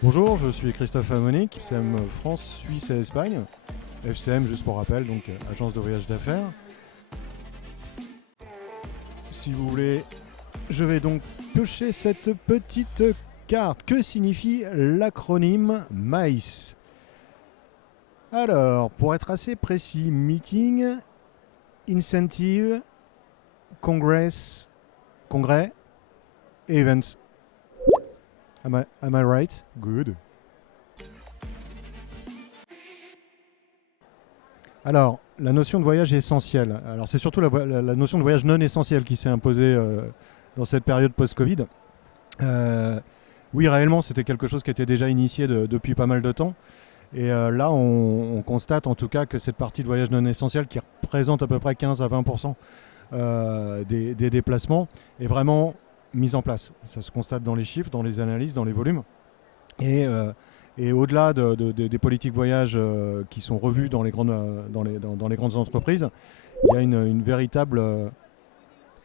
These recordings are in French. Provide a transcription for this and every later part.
Bonjour, je suis Christophe Amonic, FCM France, Suisse et Espagne. FCM, juste pour rappel, donc agence de voyage d'affaires. Si vous voulez, je vais donc piocher cette petite carte. Que signifie l'acronyme MAIS? Alors, pour être assez précis, Meeting, Incentive, Congrès, Events. Am I right? Good. Alors, la notion de voyage est essentielle. Alors, c'est surtout la notion de voyage non essentiel qui s'est imposée dans cette période post-Covid. Oui, réellement, c'était quelque chose qui était déjà initié depuis pas mal de temps. Et là, on constate en tout cas que cette partie de voyage non essentiel, qui représente à peu près 15 à 20% des déplacements, est vraiment mise en place. Ça se constate dans les chiffres, dans les analyses, dans les volumes. Et au-delà des politiques voyage qui sont revues dans les grandes entreprises, il y a une véritable...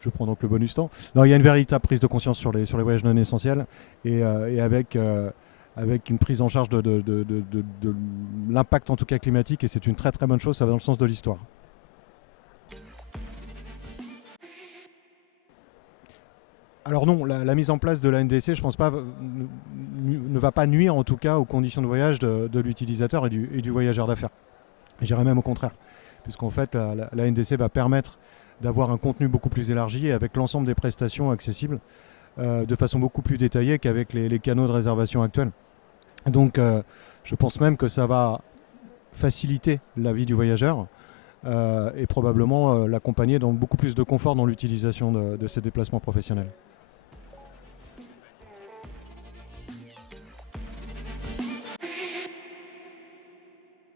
je prends donc le bonus temps. Non, il y a une véritable prise de conscience sur les voyages non essentiels et avec une prise en charge de l'impact en tout cas climatique, et c'est une très très bonne chose, ça va dans le sens de l'histoire. Alors non, la mise en place de la NDC, je pense pas, ne va pas nuire en tout cas aux conditions de voyage de l'utilisateur et du voyageur d'affaires. J'irais même au contraire, puisqu'en fait la NDC va permettre d'avoir un contenu beaucoup plus élargi et avec l'ensemble des prestations accessibles de façon beaucoup plus détaillée qu'avec les canaux de réservation actuels. Donc je pense même que ça va faciliter la vie du voyageur et probablement l'accompagner dans beaucoup plus de confort dans l'utilisation de ses déplacements professionnels.